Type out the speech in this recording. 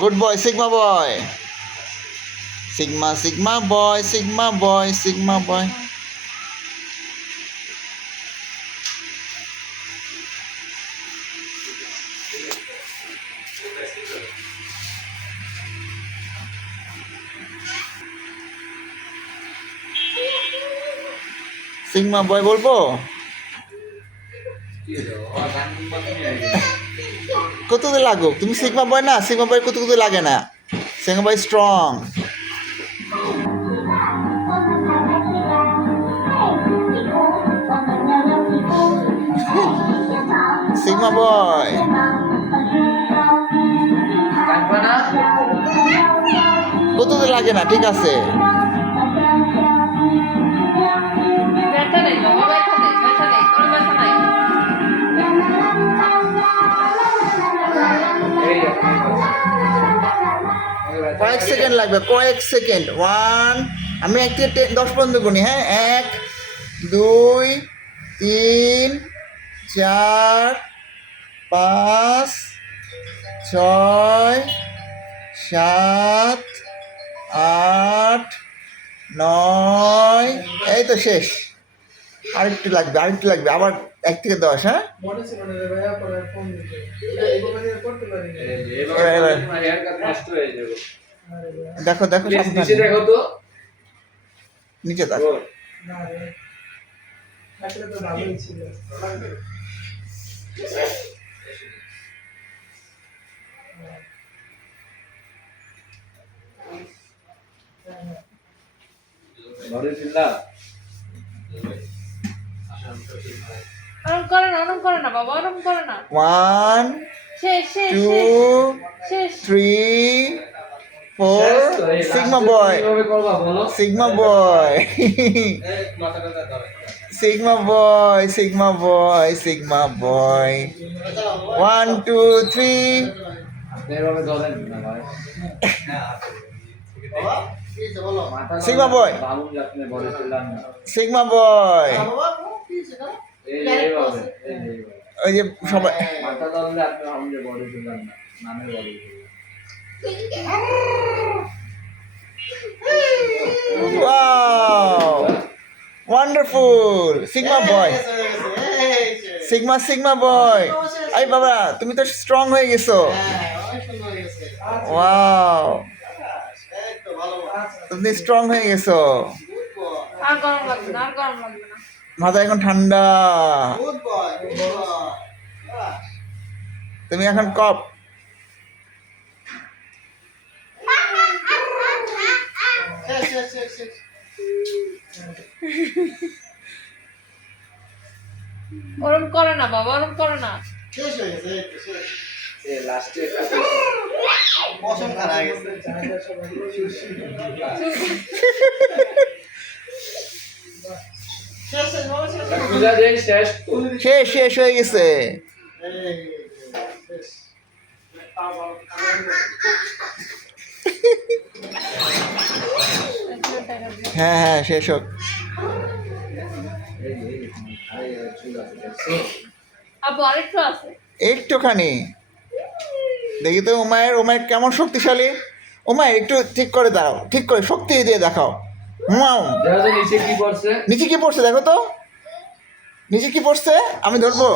Good boy sigma বয়, sigma sigma বয়, sigma বয়, sigma বয়। Sigma বয় বলবো? কত লাগুক, তুমি সিগমা বয় না, সিগমা বয় কত লাগে না, সিগমা বয় স্ট্রং। সিগমা বয় কত লাগে না, ঠিক আছে। কয়েক সেকেন্ড লাগবে, কয়েক সেকেন্ড। 1, আমি 1 থেকে 10 পর্যন্ত গুনি, হ্যাঁ। 1 2 3 4 5 6 7 8 9, এই তো শেষ। আরেকটু লাগবে, আরেকটু লাগবে, আবার 1 থেকে 10, হ্যাঁ। দেখো দেখো, নিচে দেখো তো, নিচে দেখো। আরাম করে না বাবা, আরাম করে না। 1 2 3 4, সিগমা বয়, সিগমা বয়, সিগমা বয়, সিগমা বয়, সিগমা বয়। 1 2 3, সিগমা বয়, সিগমা বয়। ওই যে সবাই Wow! Wonderful! Sigma boy. Sigma Sigma boy. I বাবা, তুমি তো স্ট্রং হয়ে গেছো। ওয়াও, তুমি স্ট্রং হয়ে গেছো। আর গরম লাগবে না, আর গরম লাগবে না। মাথা এখন ঠান্ডা। তুমি এখন কপ। গরম করে না বাবা, গরম করে না। শেষ শেষ হয়ে গেছে। হ্যাঁ হ্যাঁ, শেষ হোক। একটুখানি দেখি তো উমায়ের, উমায়ের কেমন শক্তিশালী। উমায়ের একটু ঠিক করে দাঁড়াও, ঠিক করে শক্তি দিয়ে দেখাও। নিচে কি পড়ছে, দেখো তো নিচে কি পড়ছে, আমি ধরবো।